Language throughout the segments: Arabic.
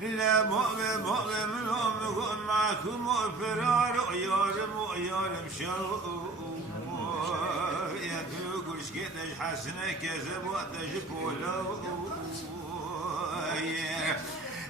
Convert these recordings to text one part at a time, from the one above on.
لا مؤمن منهم معكم فرار يارم شو يدوق شكيتش حسنة كذب وتجبولو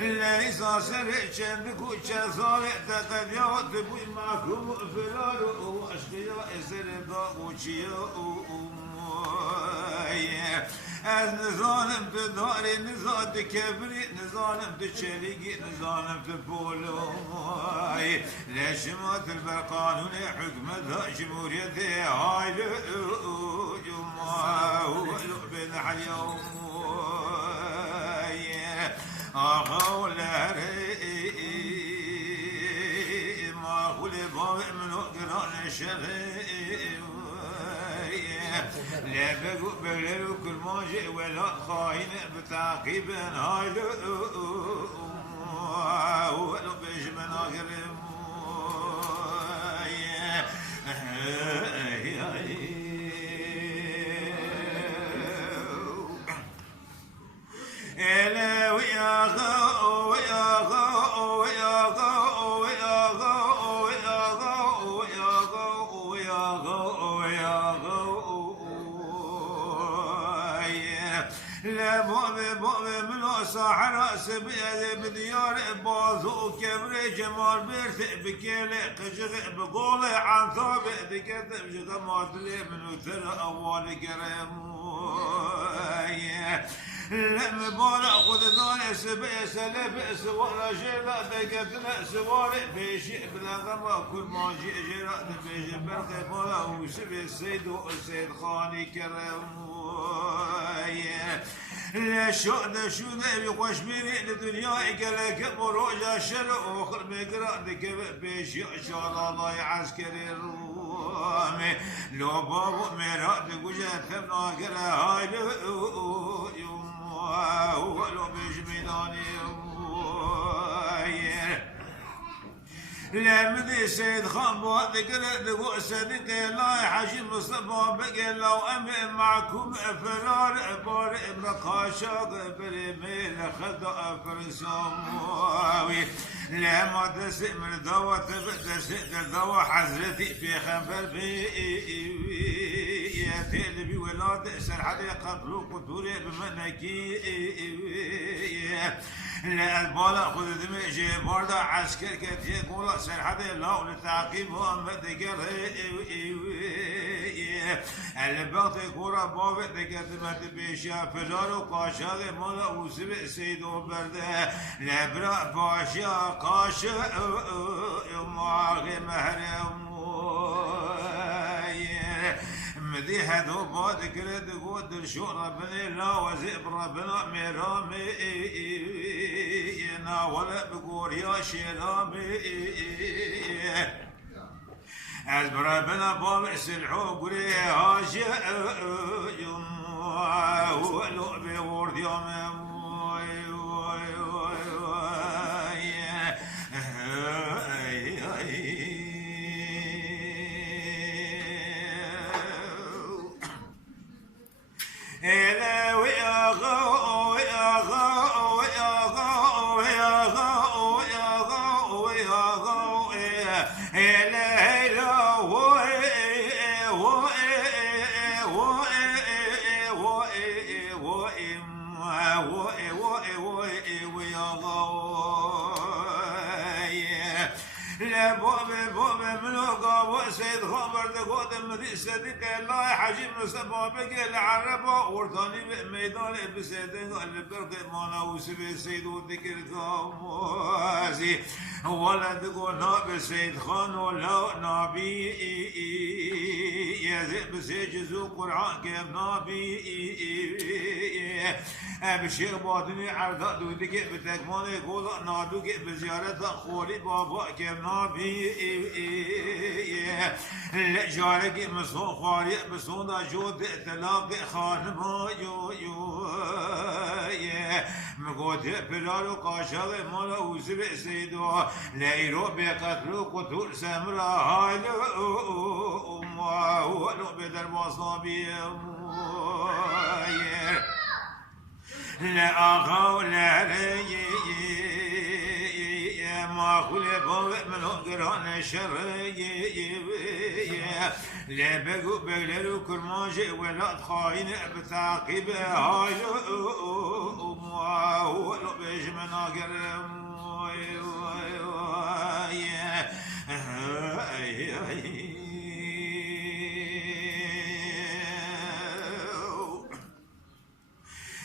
ليس سرعشن بكوشة صالح تقديات بوي معكم فرار واشقياء سرقا وشياء از نظالم في داري نظام كبري نظالم في شريقي نظالم في بولوماي ليش ما تلبى قانون حكمة جمهورية هاي جمعة ولعبنا على يوم أقول ما أقول بابا من قرآن الشريف لا بقول كل ما جاء ولا خاين بتعقيب هاي ولو بيج من آخر إلا ويا غو ويا غو ويا غو ويا غو ويا غو ويا غو ويا غو ويا غو لا مؤمن من صاح راس بديار بازو كبر جمال بيرث بكيل قجغ بقول عن ثابت كتب جمال من وثر اول كرم لما بالا خذ ذول سبئس لبئس ولا جيلا دقتنا سواري بيشي بلا غما كل ما جي جيلا بيشي برقي بالا وسبي السيد والسيد خاني كرم لا شو ذا بيخوش بيني الدنيا قالك بروجا شرق وخل بقرا دك بيشي ان شاء الله عسكري الرومي لو بابو مراد وجهت ثمنا قرا هاي ولو بيش ميداني لمدي سيد خان ذكر ذقو صدق لا حاجي مصطفى بقى لو امن معكم فرار بار بقاشا برميل خدا فرساموي لما تسئ من دوا تسئ دوا حزرتي في خنفر في تقلبي ولا تأسر حديقة بلوك وطوري بمنكي لا البالا خذ دمي جيباردا عسكر كتير قولا سر حدا لا ولتعقيب وأمد ذكر البغت كورا بابت ذكر تمت بيشا فجار وقاشا مالا وسبق سيد وبرده لبرا باشا قاشا معاغي مهرم مدي هدو بعد كرد قود شو ربنا لا وزئب ربنا مرامي ينا ولا بقول يا شرامي از ربنا بامس العقري هاجي ولو بورد يوم إلا ويا غو ويا غو ويا غو ويا غو ويا غو ويا غو إلا إلا ويا غو لا بوبي ملوكا وسيد خبر دقود مدي صديق الله حجيب مصطفى بقي العربة ورثاني ميدان بسيدين اللي برقي مانا وسبي سيد وذكر كاموزي ولا تقول نابي سيد خان ولا نبي يزيد بسيجزو قرآن كيف نبي بشيخ باطني عرضا دودك بتكماني قولا نادوك بزيارة خولي بابا كيف نبي جارك مسون خاري مسون جود تلاقي خانما يو مقود بلال وقاشا مالا وزب سيدو ليرو بقتلو قتول سمرا هاي ولو بدر واصابي لا أغاو لا ري ما خلي بوق من قران شري لا بقو بقلو كل ما جي ولا خاين بتعقيب هاي ما هو لو بيج من أقرم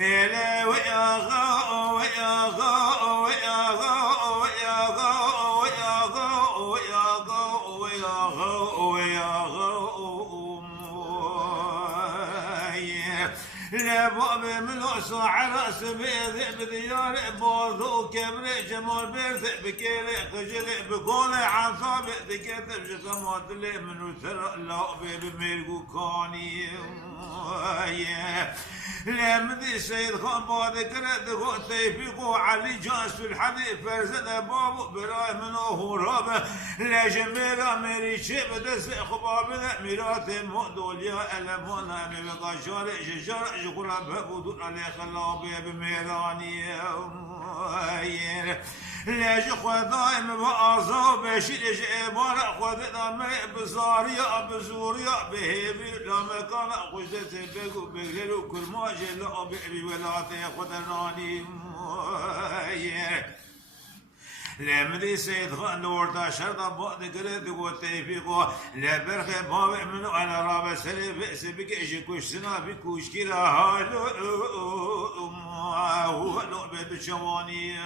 هلا ويا غا ويا غا ويا غا ويا غا ويا غا ويا غا ويا غا ويا غا لا باب من صاع سبيذ بديار بوضو كبر جمال بيرث بكيل خجل بقول عن صابع ذكرت بجسمات اللي من ثر لا بميرقو كاني لا مدي سيد خان بذكر دغو تيفيقو علي جاس في الحديث فرزد بابو براي منو هرابه لا جميل اميري شيب دس خباب ميرات مودوليا المونا من قشار شجر جقول بابو علي خلابي بميراني لا جخوا دائم بأعزاو بشير جئبار خود دامي بزاريا بزوريا بهيبي لما كان خجدت بيقو بغيرو كل ما جلو بئري ولاتي خود راني لمدي سيد خان وردا شرطا بعد قرد قوتي فيقو لا برخي بابع منو على رابع سري بئس بكيش كوش سنا بكوش كيرا هالو هو لعبة بشواني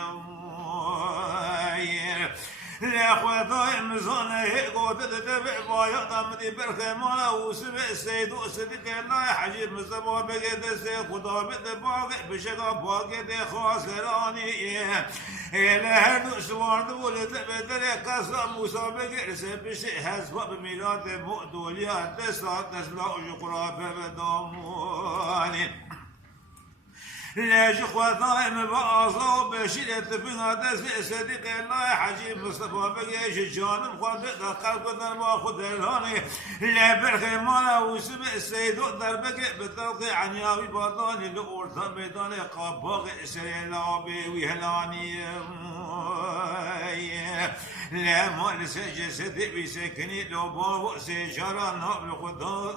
لا خواتاي مزانه هيقو تتبع بايا طمدي برخي مالا وسبع السيد وسدك الله حجيب مصطفى بقيت السيد خدا بتباقي بشكا باقي دي خاسراني لا هردو سوارد ولد بدري قصة موسى بقرسي بشي حسبا بميلاد مؤدوليا تسلا وجقرا ببداموني لا جخوا ضايم بأعصاب بشيلة بنا دس صديق الله حجيب مصطفى بقيش جانب خود قلب دربا خود الهاني لا برخي مالا وسمع السيد دربك بتلقي عن يابي باطاني لأورطا ميداني قباق سري لابي ويهلاني لا مال سجسد بسكني لو بابو سيجارة نابل خدا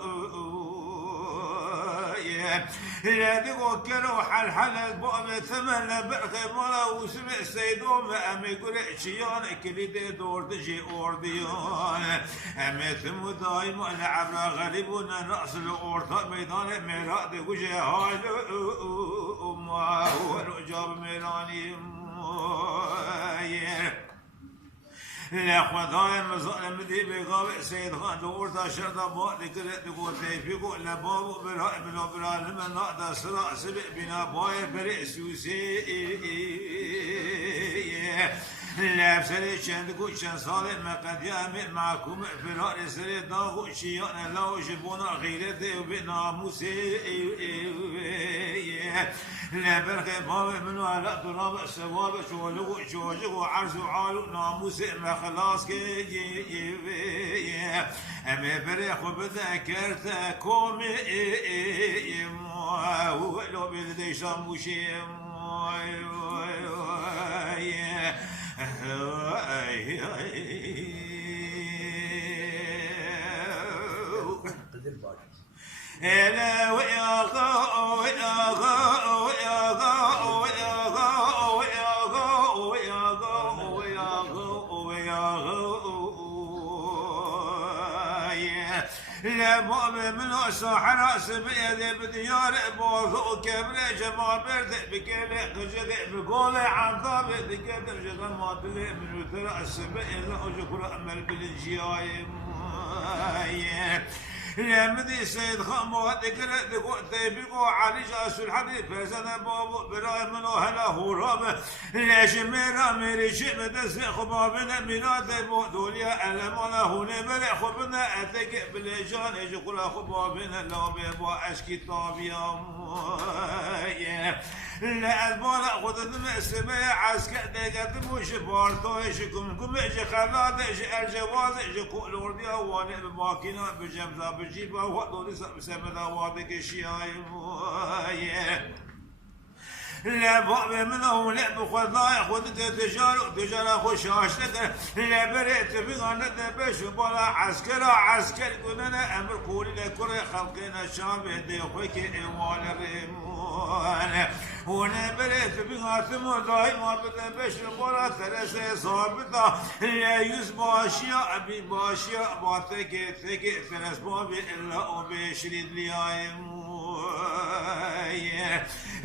لا دقو كرو حل البوم ثمن برخي مالا وسمع سيدوم أمي قرأ شيان كليدي دور تجي أورديان أمي ثم دايم العبرة غريبنا نأس الأورطة ميدان ميراد وجه هاي أمه ورجاب ميراني لا خداي مظلم دي بغاوي سيد خان دورتا شرطا بعد كرت قوتي فيكو لا بابو براء بلا بلا لمن نقدا سراء سبق بنا باي برئ سوسي لا بسري شندكو شن صالح ما قد يامل معكم فرار سري داغو شيان لا جبونا غيرتي وبناموسي لا برخي بابي منو على تراب السواب شولو شوجو عرس وعالو ناموسي ما خلاص كي أمي بريخ وبذكرت كومي ولو بلدي شاموشي لا ويا غا ويا غا ويا غا ويا غا ويا غا ويا غا ويا غا ويا غا لا بابي من صحراء سبيذ بديار بوضو كبر جمال برد بكيل خجل بقول عن ضابط ذكر جغل ما دلي من وثراء السبيذ وجكر أمل بالجياي لا مدي سيد خامو ذكر دقو تيبيقو علي جاسو الحديث فزنا بابو براي منو هلا هرام لا جميرا ميري شيء مدس خبابنا ميلاد بودوليا ألمانا هوني بلع خبنا أتك بالجان اجي قول خبابنا لا بيبا أشكي طابيا لا البالا خدت مقسمة عسكر دقت موش بارتو اجي كم اجي خلاد اجي الجواز اجي كل ورديا واني بباكينا بجمزا بجيبها وقت دولي سمدا وادك الشياي لا باب منه لا بخذ لا ياخذك تجارة خوش عاشتك لا بريت بغنى دبش وبلا عسكر قلنا أمر قولي لكل خلقنا الشام يدي خويك إيوان الريمون هنا بريت بغنى ثم دائما بدبش وبلا ثلاثة صابطة لا يسبى أشياء باشياء باتك ثلاث بابي إلا أبشريد لي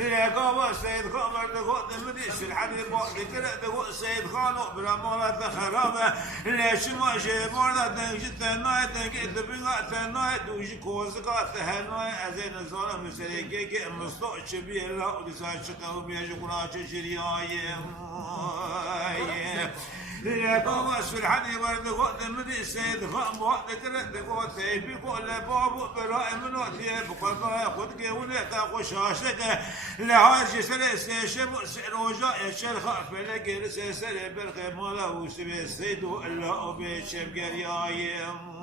لقوا سيد خامر دقوت مديش الحديد بوقت كده دقوت سيد خانو برمالة خرابة ليش ما شبارنا تنجد تناي تنجد بينا تناي دوجي كوزقا تهناي أزين الظالم مسريكي مستوى شبيه لا ودسا شكاو بيجي قراش شريايم لقوا سلحني ورد قوت مدي سيد خام وقت كده دقوت سيبي قول بابو براء من وقتي بقضايا خد قولك خوشاشك لهاج سلس شبو سروجا الشرخ فلك رسل بالخمالة وسبي السيد الله بشم قريايم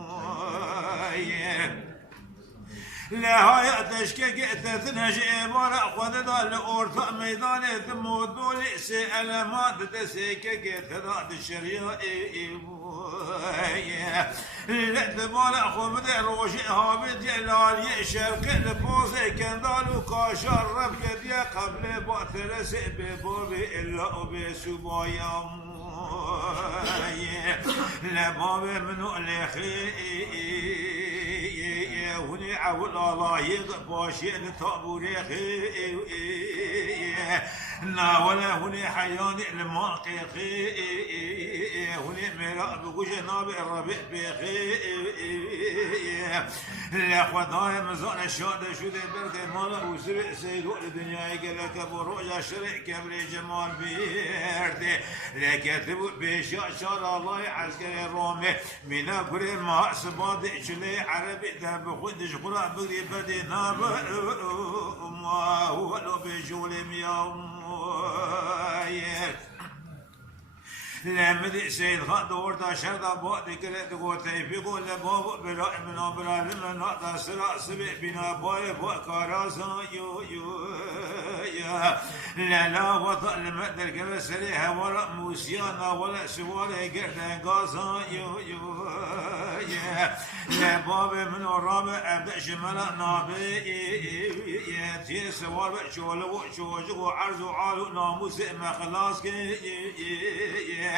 لا هاي تشكيك تثنج إبارة خذنا لأورث ميدان ثمودو لسئل ما تسكيك تذات الشريعة لا تبالا خمد روشي هابد جلال يشرق البوزي كندالو كاشر رفقد يا قبل باتر سئببوبي إلا أبي سبايا لا بابي منو الأخي هني عول الله يغباشي لطابوري ناولا هني حياني الماقي هني مراء بقوش نابع الربيع بخي لأخوة مزون الشهادة شو ذي بركة مالا وسبع سيدو الدنيا يقلك بروجة شرع كبري جمال بيردي لكتبوا بيشاء شار الله عسكري الرومي من أكبر ما سباد إشلي عربي ذهب خدش قرأ بغري بدي ناب ما هو لو بيجولي ميوم لمدي سيد خان دورتا شرطا بوقت كده تقول تيفي قول لبابو براء من أمرا لما نقطع سراء سبع بنا باي بوق كاراسا يو يا لا وطأ المقدر كما سريها ولا موسيانا ولا سوالي قرد قاسا يو يا لا بابي من الرابع أبدأ شمالا نابي يا سوال شولو شوجو عرضو عالو ناموس ما خلاص كي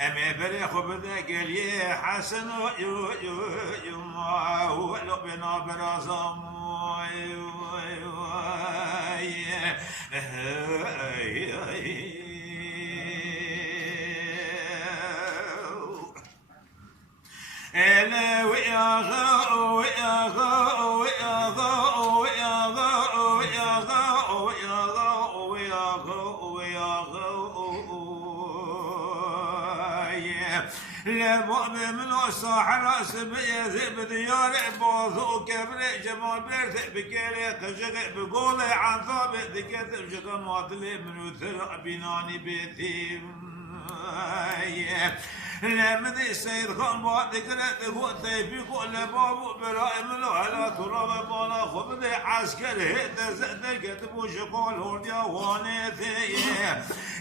أمي بري خبدا قال يا حسن يو ما هو لو بنا برازم أنا ويا غو ويا غو ويا غو ويا غو ويا غو ويا غو ويا غو ويا غو لا مؤمن من الصحراء سبيا ذئب ديار بوضو كبري جمال بيرث بكيري قشق بقولي عن ثابت ذكت بشق معطلي من وثر بناني بيتي لا مدي السيد خان بعد كده تقول تيفي قول بابو براء منو على تراب بالا خبدي عسكر هيدا زقد كتبو شقول هرديا وانيتي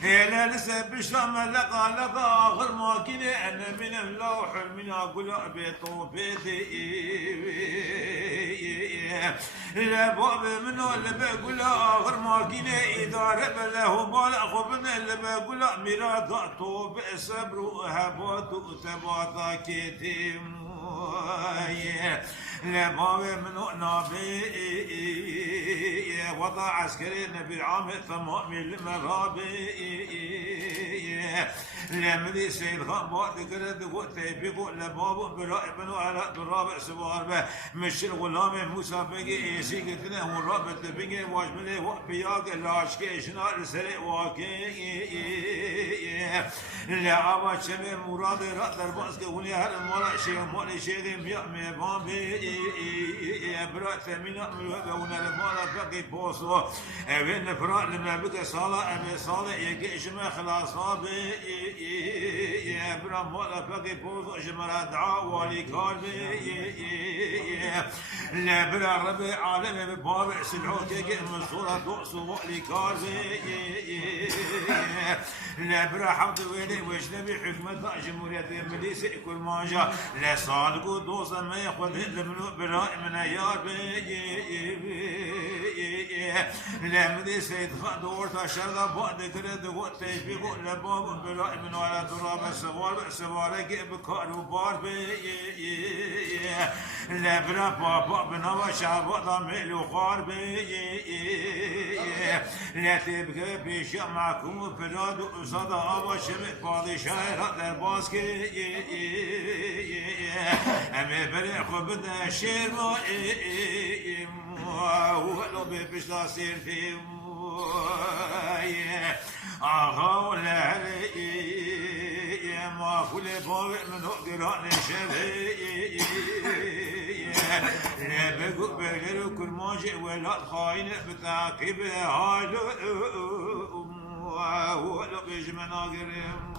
لا لسه بشام لقى آخر ماكينة أنا من اللوح من أقول بطوبتي لا باب منو اللي بقول آخر ماكينة إدارة بله بالا خبنا اللي بقول ميراث طوب صبر وهبات وتباطا كتيم لما منو نابي وضع عسكري نبي عامل ثمام المرابي لمدي سيد خان بعد كده تقول تيبيقوا لبابو برائي بنو على برابع سوار مش الغلام موسى بيجي ايسي قلتنا هو الرابط بيجي واجملي وقبياق العشكي شنار سريع واكي لعبا شمي مراد رأتر باسك ولي هر المرأ شيء مالي شيء ميامي بامبي برات من أمر ونا المرأ بقي بوس دوسو ابن فرا لما بك صلاة ابي صالح يجيش ما خلاصا بي يا برا مولا فقي بوضو جمرا دعاء ولي كان بي لا برا ربي عالم ببابع سلعوت يجي من صورة دوسو ولي كان بي لا برا حمد ويلي وش نبي حكمة جمهورية المليس كل ما جاء لا صادق دوسا ما ياخذ الملوك براء من ايار لا مدي سيد خدور تشرد بعد كرد وقت تشبيه لباب براء من على تراب سوار جيب كار وبار لا برا بابا بنوا شعب ضميل وخار لا تبقى بيش معكم بلاد وصدى أبا شبه بادشاه رد باسكي أمي بريخ بدنا شير ولو بيش تصير في آغا ولا ما كل بابع من قران شبه لا بقوا بغير كل ما جئ ولا الخاين بتعقب هالو ولو بيش مناقرهم